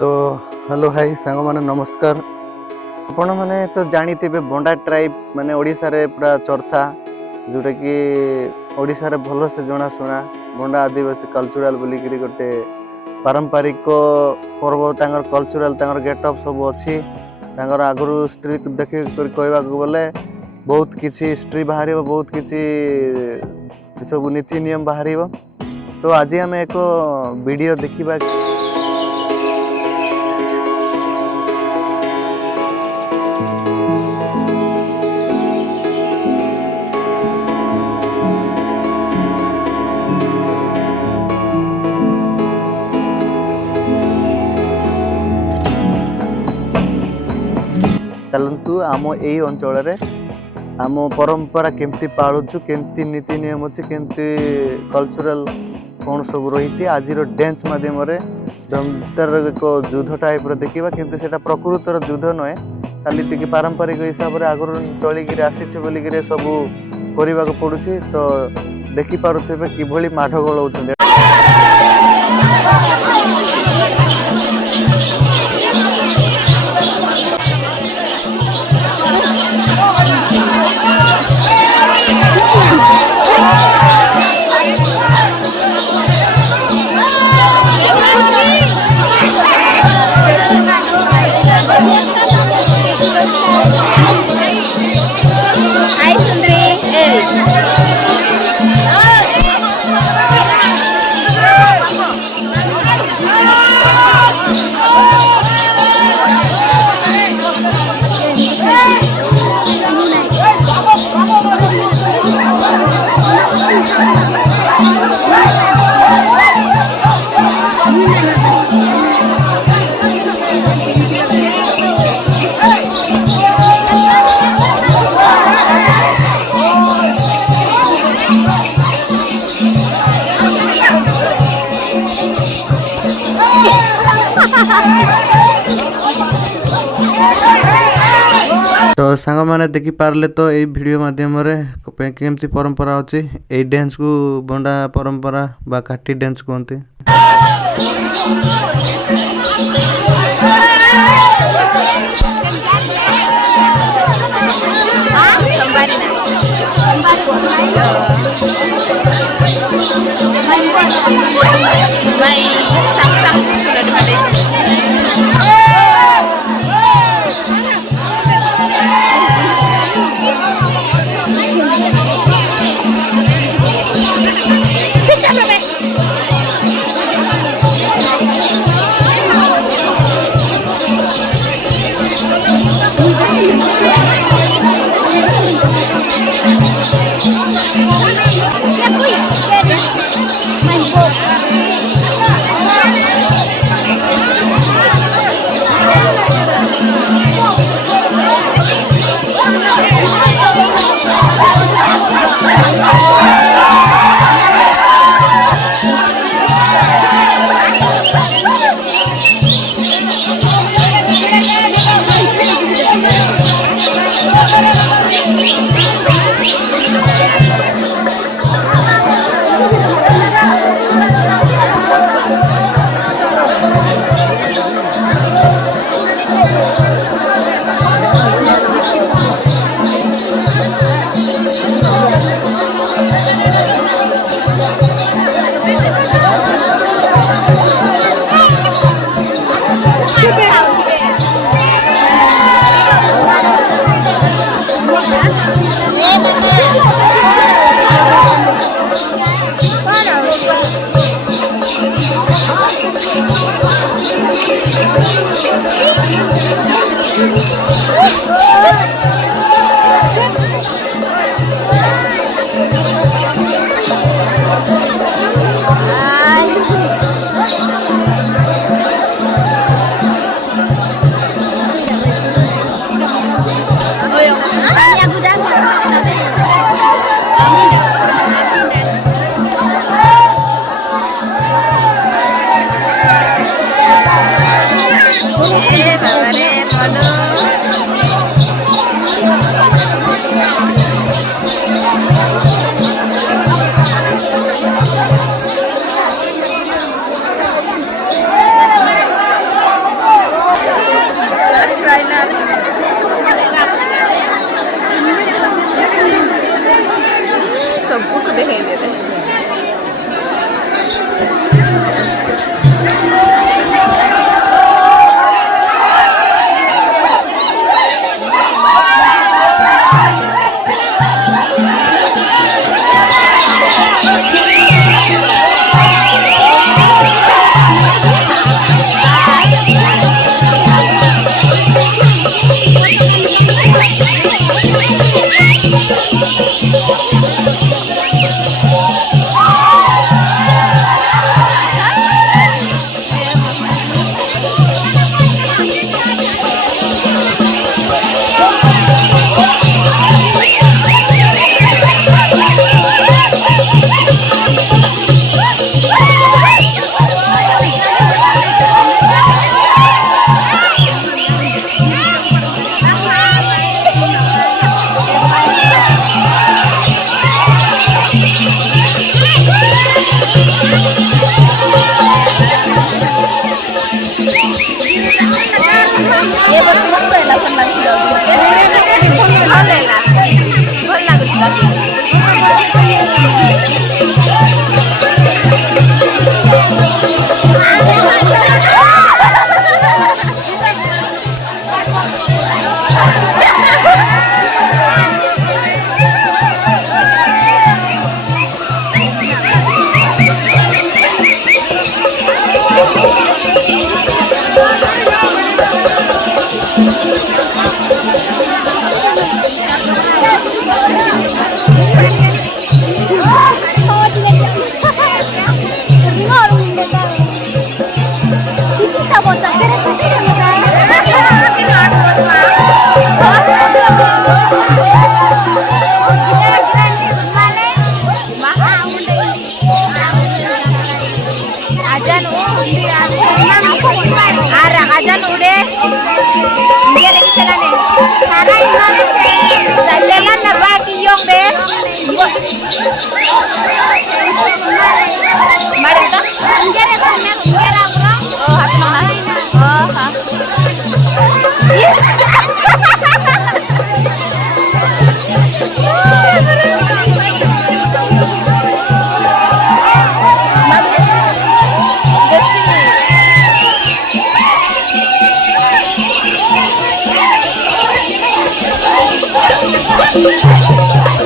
तो hello hi सांग माने नमस्कार। आपण माने तो जानी थे बंडा ट्राइब माने ओडिसा रे पूरा चर्चा जोटा कि ओडिसा रे भलो से जଣା सुना बंडा आदिवासी कल्चरल बोली करी गोटे पारंपरिक पर्व तांगर कल्चरल तांगर गेटअप सब अछि तांगर आगरु स्ट्री देखि कर कहबा को बोले बहुत किछि हिस्ट्री बाहरिबो बहुत किछि सब नीति नियम बाहरिबो। तो आज हम एक वीडियो देखिबा चलतु आम यही अंचल आम परंपरा केमती पालुचु केमती नीति नियम अच्छी केमती कल्चरल कौन सब रही आज डांस माध्यम एक युद्ध टाइप देखा किंतु सेटा प्रकृतर युद्ध नुहे खाली पारंपरिक हिसाब से आगुरी चलिक आसी बोलिक सब करने को पड़ुछि। तो देखिपे कि माढ़ गलाउछन्ति। तो सांग माने देखि पारले तो ये वीडियो माध्यम रे केमती परंपरा अछि ए डांस को बंडा परंपरा बा काठी डांस कहते। Ajan Ara ajan udah. Dia lagi sana nih. Sajalan na bagi yung be. Mari kita. Oh, hati mana? Oh, ha. Yes. Thank you.